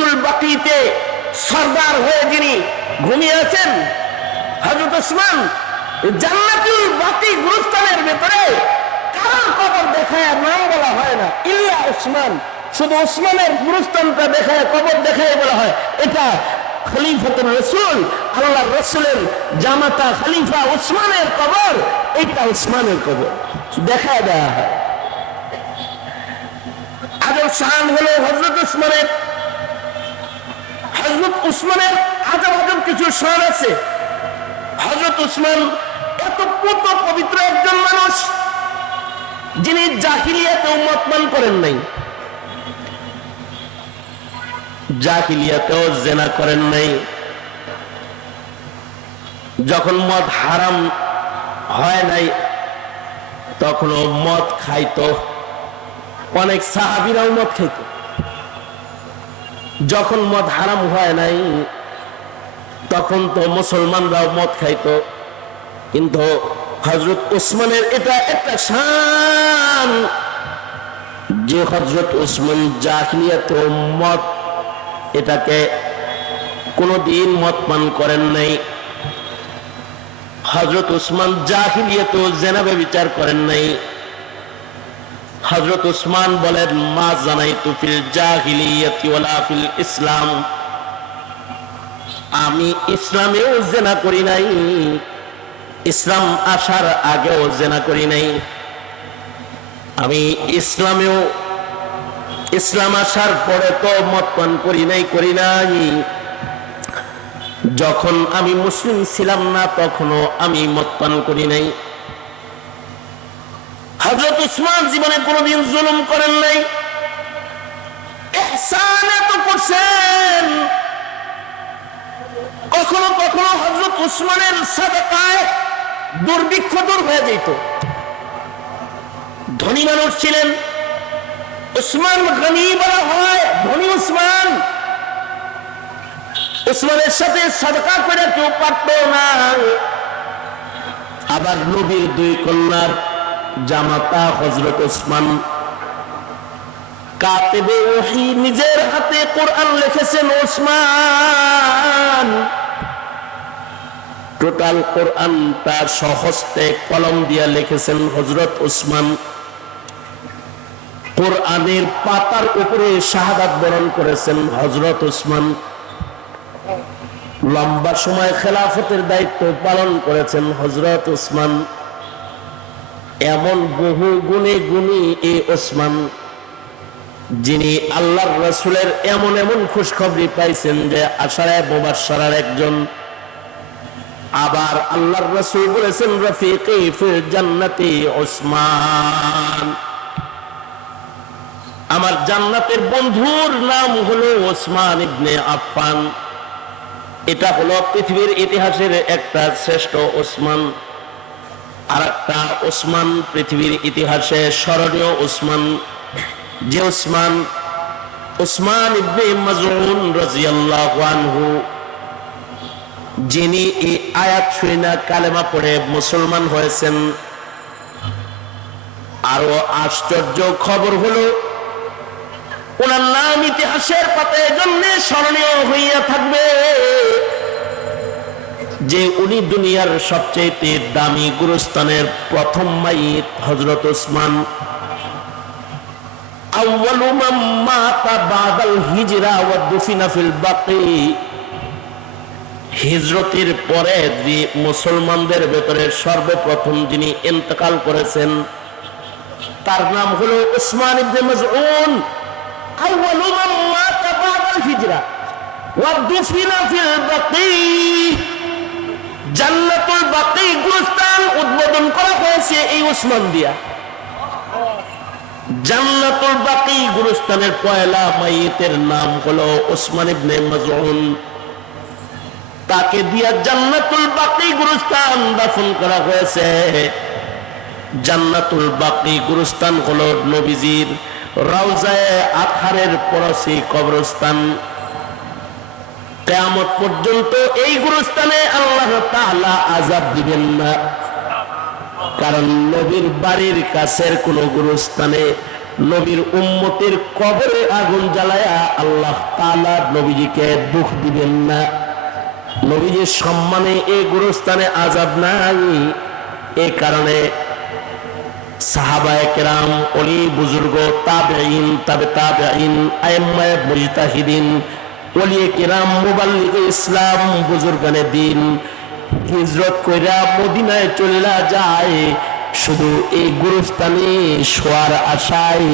জান্নাতুল বাকিতে সর্দার হয়ে যিনি ঘুমিয়ে আছেন হজরত ওসমান জান্নাতুল বাকি গুরুস্থানের ভেতরে কারোর কবর দেখায় নাম বলা হয় না, ইল্লা ওসমান। শুধু ওসমানের গুরুস্থানটা দেখায়, কবর দেখায় বলা হয়। এটা খলিফাতুর রসুল আল্লাহ রসুলের জামাতা খলিফা ওসমানের কবর, এটা ওসমানের কবর। দেখায় দেওয়া হয়। আদর শাহান হলো হজরত উসমানের হজরত উসমানের আজব আজব কিছু শান আছে? হজরত উসমান এত পুত পবিত্র একজন মানুষ, যিনি জাহিলিয়াতেও মতমান করেন নাই। জাহিলিয়াতেও জেনা করেন নাই। যখন মদ হারাম হয় নাই, তখনও মদ খাইতো। অনেক সাহাবিরাও মদ খাইত। যখন মদ হারাম হয় নাই, তখন তো মুসলমানরাও মদ খাইতো। কিন্তু হজরত উসমানের এটা একটা শান যে হজরত উসমান জাহিলিয়াতে মদ, এটাকে কোনোদিন মত পান করেন নাই। হজরত উসমান জাহিলিয়াত জেনাবে বিচার করেন নাই। হজরত উসমান বলেন, মা জানাই তুফিল ফিল ইসলাম। আমি ইসলামেও জেনা করি নাই, ইসলাম আসার আগেও জেনা করি নাই। আমি ইসলামেও, ইসলাম আসার পরে তো মত পান করি নাই করি নাই। যখন আমি মুসলিম ছিলাম না, তখনও আমি মত পান করি নাই। হজরত উসমান জীবনে কোনোদিন জুলুম করেন নাই। করছেন। কখনো কখনো হজরত উসমানের সাদাকায় দুর্ভিক্ষ দূর হয়ে যেত। ধনী মানুষ ছিলেন। উসমান গনি বলা হয়, ধনী উসমান। উসমানের সাথে সদকা করে কেউ পারত না। আবার নবীর দুই কন্যার জামাতা হজরত ওসমান। কাতেবে ওহি নিজের হাতে কোরআন লিখেছেন ওসমান। টোটাল কোরআন তার সহস্তে কলম দিয়া লিখেছেন হজরত ওসমান। কোরআনের পাতার উপরে শাহাদাত বরণ করেছেন হজরত ওসমান। লম্বা সময় খেলাফতের দায়িত্ব পালন করেছেন হজরত ওসমান। এমন বহু গুণে গুণী এ ওসমান, যিনি আল্লাহর রসুলের এমন এমন খুশখবরি পাইছেন যে আশারায় মোবাসার একজন। আবার আল্লাহর রসুল বলেছেন, রফিক জান্নাতি ওসমান। আমার জান্নাতের বন্ধুর নাম হলো ওসমান ইবনে আফফান। এটা হলো পৃথিবীর ইতিহাসের একটা শ্রেষ্ঠ ওসমান। আর একটা ওসমান পৃথিবীর ইতিহাসে স্মরণীয় ওসমান। যে ওসমান ওসমান ইবনে মাজউন রাদিয়াল্লাহু আনহু, যিনি এই আয়াত শুনে কালেমা পড়ে মুসলমান হয়েছেন। আরও আশ্চর্য খবর হলো, ওনার নাম ইতিহাসের পাতায় জন্য স্মরণীয় হইয়া থাকবে। যে উনি দুনিয়ার সবচেয়ে দামি গুরুস্থানের প্রথম মাইত হজরত ওসমান। মান হিজরতের পরে যে মুসলমানদের ভেতরে সর্বপ্রথম যিনি ইন্তেকাল করেছেন, তার নাম হলো উসমান ইবনে মাতা বাদাল হিজরা ওয়া দুফিনা ফিল জান্নাতুল বাকি গুরুস্থান উদ্বোধন করা হয়েছে এই উসমান দিয়া। জান্নাতুল বাকি পয়লা মাইয়েতের নাম হলো ওসমান ইবনে মাজউন। তাকে দিয়া জান্নাতুল বাকি গুরুস্থান দাফন করা হয়েছে। জান্নাতুল বাকি গুরুস্থান হলো নবীজির রাউজায়ে আথারের পরশি কবরস্থান। কেয়ামত পর্যন্ত এই গুরুস্থানে আল্লাহ তাআলা আজাব দিবেন না। কারণ নবীর বাড়ির কাছের কোন গুরুস্থানে নবীর উম্মতের কবরে আগুন জ্বালায়া আল্লাহ তাআলা নবীজিকে দুঃখ দিবেন না। নবীজির সম্মানে এই গুরুস্থানে আজাব নাই। এ কারণে সাহাবায়ে কেরাম, অলি, বুজুর্গ, তাবেঈন, তাবে তাবেঈন, আইম্মায়ে মুজতাহিদিন ওলিয়ে কেরাম ইসলাম, বুজুর্গানে দিন। হিজরত কইরা মদিনায় চলে যায়, শুধু এই গুরুস্থানে শোয়ার আশায়।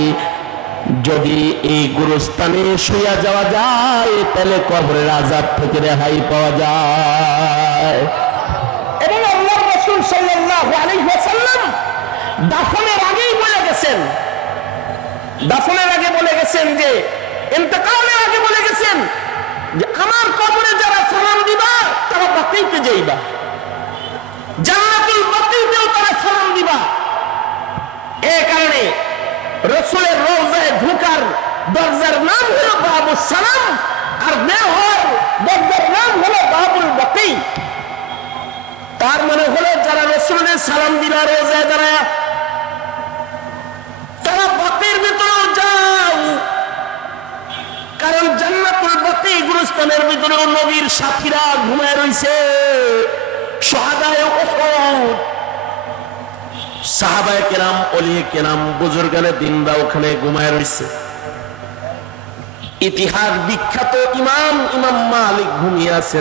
যদি এই গুরুস্থানে শুয়া যাওয়া যায়, তাহলে কবরের আজাব থেকে রেহাই পাওয়া যায়। এবং আল্লাহ আগেই বলে গেছেন আগে বলে গেছেন যে আগে বলে গেছেন যে আমার কবরে যারা সালাম দিবা, তারা বাকিতে যাইবা। জান্নাতুল বাকিতেও তারা সালাম দিবা। এ কারণে রসুলের রোজায় ঢুকার দরজার নাম হলো বাবু সালাম, আর হওয়ার দরজার নাম হলো বাবুল বাকি তার মানে হলো যারা রসুলের সালাম দিবা, রোজায় ভিতরেও নবীর সাথীরা ঘুমায় রয়েছে ওখানে ঘুমায় রইছে। ইতিহাস বিখ্যাত ইমাম ইমাম মালিক ঘুমিয়ে আছে।